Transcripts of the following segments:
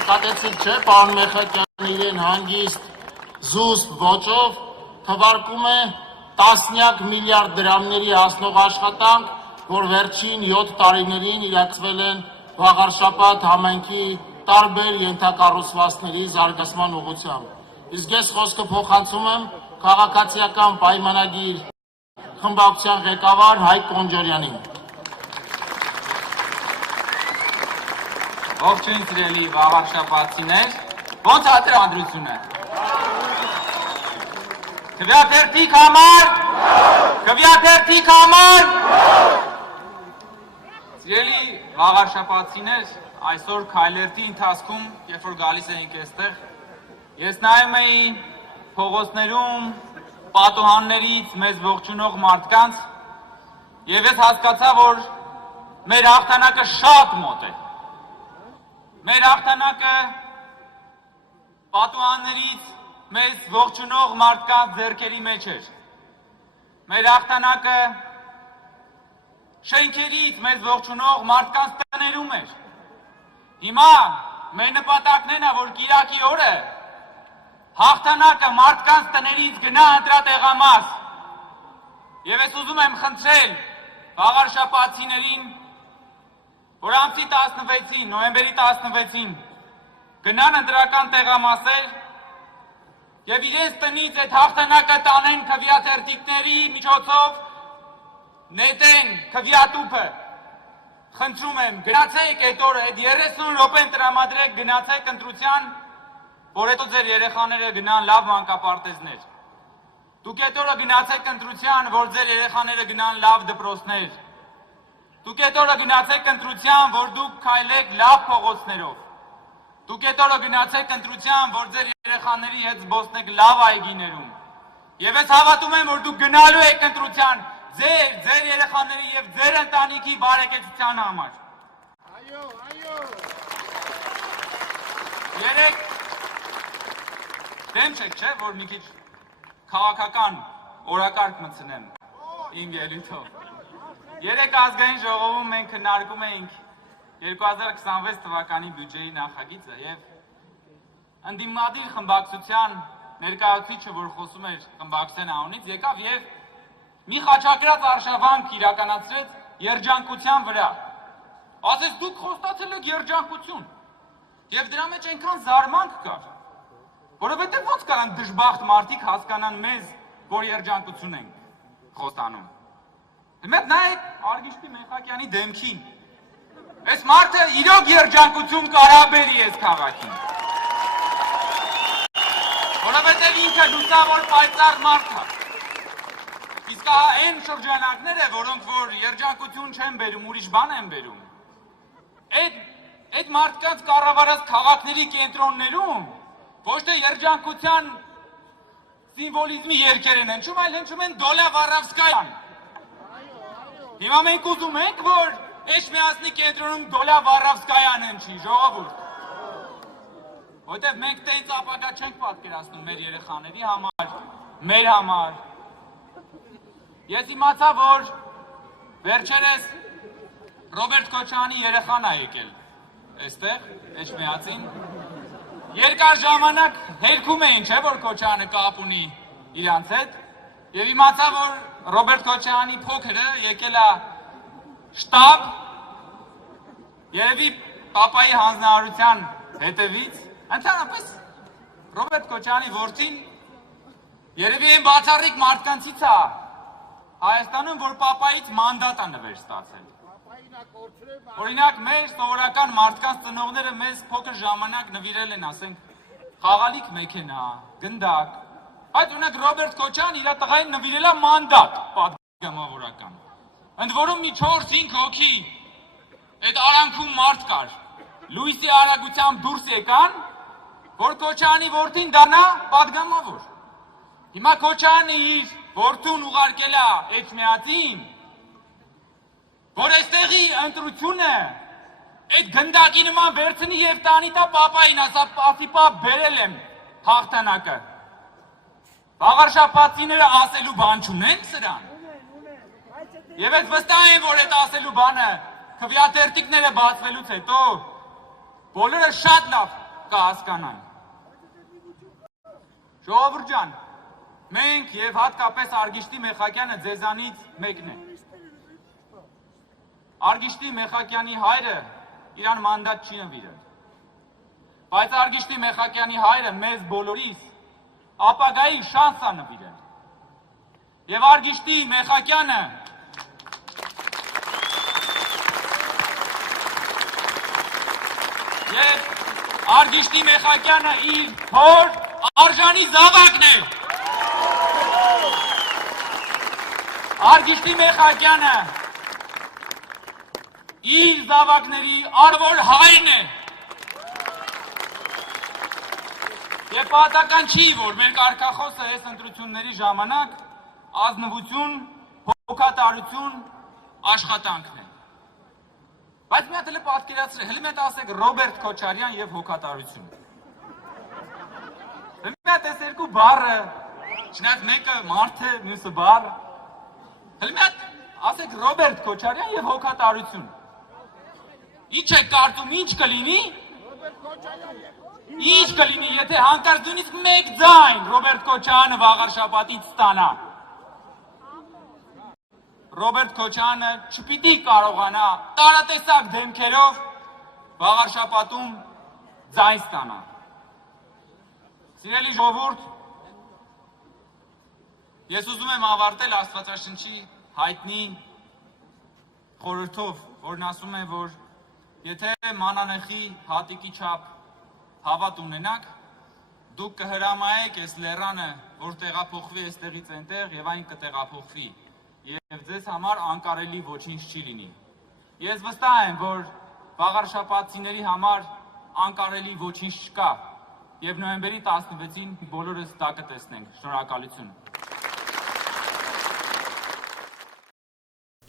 նկատեցիք չէ, պարոն Մեխակյանն իրեն հանգիստ զուսպ ոճով թվարկում է տասնյակ միլիարդ դրամների հասնող աշխատանք, որ վերջին 7 տարիներին իրացվել են Վաղարշապատ համայնքի տարբեր ենթակառուցվածքների զարգացման ուղղությամբ։ Իսկ ես խոսքը փոխանցում եմ քաղաքացիական պայմանագիր խմբակցության ղեկավար Հայկ Կոնջարյանին։ Ողջույն սիրելի վաղարշապատցիներ, ո՞նց է տրամադրությունը։ Քվեաթերթիկ համար, քվեաթերթիկ համար։ Սիրելի վաղարշապատցիներ, այսօր քայլերթի ընթացքում, երբ որ գալիս էինք այստեղ, ես նայում էի փողոցներում պատուհաններից մեզ ողջունող մարդկանց եւ ես հասկացա, որ մեր հաղթանակը շատ մոտ է։ Մեր հաղթանակը պատուհաններից մեզ ողջունող մարդկանց ձեռքերի մեջ էր։ Մեր հաղթանակը շենքերից մեզ ողջունող մարդկանց տներում էր։ Հիմա մեր նպատակն է, որ Կիրակի օրը հաղթանակը մարդկանց տներից գնա ընտրատեղամաս։ Եվ ես ուզում եմ խնդրել վաղարշապատցիներին, որ ամսի 16-ին, նոյեմբերի 16-ին գնան ընտրական տեղամասեր եւ իրենց տնից այդ հաղթանակը տանեն քվեաթերթիկների միջոցով, նետեն քվեատուփը։ Խնդրում եմ, գնացեք այդ օրը, այդ 30 րոպեն տրամադրեք, գնացեք ընտրության, որ հետո ձեր երեխաները գնան լավ մանկապարտեզներ։ Դուք այդ օրը գնացեք ընտրության, որ ձեր երեխաները գնան լավ դպրոցներ։ Դուք այդ օրը գնացեք ընտրության, որ դուք քայլեք լավ փողոցներով։ Դուք այդ օրը գնացեք ընտրության, որ ձեր երեխաների հետ զբոսնեք լավ այգիներում։ Եվ ես հավատում եմ, որ դուք գնալու եք ընտրության ձեր երեխաների եւ ձեր ընտանիքի բարեկեցության համար։ Այո, այո։ Երեք դեմ չեք, չէ, որ մի քիչ քաղաքական օրակարգ մտցնեմ իմ ելույթով։ Երեք ազգային ժողովում մենք քննարկում էինք 2026 թվականի բյուջեի նախագիծը եւ ընդդիմադիր խմբակցության ներկայացուցիչը, որ խոսում էր խմբակցության անունից, եկավ եւ մի խաչակրած արշավանք իրականացրեց երջանկության վրա։ Ասես դուք խոստացել եք երջանկություն։ Եվ դրա մեջ այնքան զարմանք կար, որովհետեւ ոնց կարան դժբախտ մարդիկ հասկանան մեզ, որ երջանկություն ենք խոստանում։ Մեծ նայեք Արգիշպի Մեխակյանի դեմքին։ Այս մարդը իրոք երջանկություն կարաբերի այս քաղաքին։ Որովհետև ինքը լուսավոր պայծառ մարդ է։ Իսկ այն շրջանակները, որոնք որ երջանկություն չեն բերում, ուրիշ բան են բերում։ Այդ մարդկանց կառավարած քաղաքների կենտրոններում ոչ թե երջանկության սիմվոլիզմի երգեր են հնչում, այլ հնչում են Դոլա Վարավսկայան։ Հիմա մենք ուզում ենք, որ Էջմիածնի կենտրոնում Դոլա Վարավսկայան հնչի, ժողովուրդ։ Որտեվ մենք տենց ապագա չենք պատկերացնում մեր երեխաների համար, մեր համար։ Ես իմացա, որ վերջերս Ռոբերտ Քոչարյանի երեխան է եկել այստեղ, Էջմիածին։ Երկար ժամանակ հերքում էին, չէ, որ Քոչարյանը կապ ունի իրանց հետ, եւ իմացա, որ Ռոբերտ Քոչարյանի փոքրը եկել է շտաբ, երևի պապայի հանձնարարության հետևից, ընդհանրապես Ռոբերտ Քոչարյանի որդին երևի այն բացառիկ մարդկանցից է Հայաստանում, որ պապայից մանդատ է նվեր ստացել։ Օրինակ մեր սովորական մարդկանց ծնողները մեզ փոքր ժամանակ նվիրել են, ասենք, խաղալիք մեքենա, գնդակ, այդ ունեք Ռոբերտ Քոչարյան իր տղային նվիրել է մանդատ պատգամավորական։ Ընդ որում մի 4-5 հոգի այդ արանքում մարդ կար, լույսի արագությամբ դուրս եկան, որ Քոչարյանի որդին դառնա պատգամավոր։ Հիմա Քոչարյանը իր որդուն ուղարկել է Էջմիածին, որ այստեղի ընտրությունը այդ գնդակի նման վերցնի եւ տանի տա պապային, ասի պապ բերել եմ հաղթանակը։ Վաղարշապատցիները ասելու բան չունեն սրան։ Եվ ես վստահ եմ, որ այդ ասելու բանը քվեաթերթիկները բացվելուց հետո բոլորը շատ լավ կհասկանան։ Ժողովուրդ ջան, մենք եւ հատկապես Արգիշտի Մեխակյանը ձեզանից մեկն է։ Արգիշտի Մեխակյանի հայրը իրան մանդատ չի նվիրել։ Բայց Արգիշտի Մեխակյանի հայրը մեզ բոլորիս ապագայի շանս է նվիրել։ Եվ Արգիշտի Մեխակյանը Արգիշտի Մեխակյանը իր հոր արժանի զավակն է։ Արգիշտի Մեխակյանը իր զավակների արվոր հայրն է։ Եվ պատահական չի, որ մեր կարգախոսը այս ընտրությունների ժամանակ ազնվություն, հոգատարություն, աշխատանքն է։ Բայց մի հատ էլ պատկերացրեք, հենց մենք ասենք Ռոբերտ Քոչարյան եւ հոգատարություն։ Մի հատ այս երկու բառը, չնայած մեկը մարդ է, մյուսը բառ։ Հենց մի հատ ասենք Ռոբերտ Քոչարյան եւ հոգատարություն։ Ինչ է կարծում, ինչ կլինի։ Ինչ կլինի, եթե հանկարծ նույնիսկ մեկ ձայն Ռոբերտ Քոչարյանը վաղար շաբաթից ստանա։ Ռոբերտ Քոչարյանը չպիտի կարողանա տարատեսակ դեմքերով վաղար շաբաթում ձայն ստանա։ Սիրելի ժողովուրդ, ես ուզում եմ ավարտել Աստվածաշնչի հայտնի խորհրդով, որն ասում է, որ եթե մանանեխի հատիկի չափ հավատ ունենաք, դուք կհրամայեք այս լեռանը, որ տեղափոխվի այստեղից այնտեղ եւ այն կտեղափոխվի եւ ձեզ համար անկարելի ոչինչ չի լինի։ Ես վստահ եմ, որ վաղար շաբաթցիների համար անկարելի ոչինչ չկա եւ նոյեմբերի 16-ին բոլորս դա կտեսնենք։ Շնորհակալություն։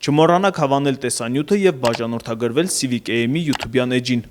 Չմոռանաք հավանել տեսանյութը եւ բաժանորդագրվել Civic AM-ի YouTube-յան էջին։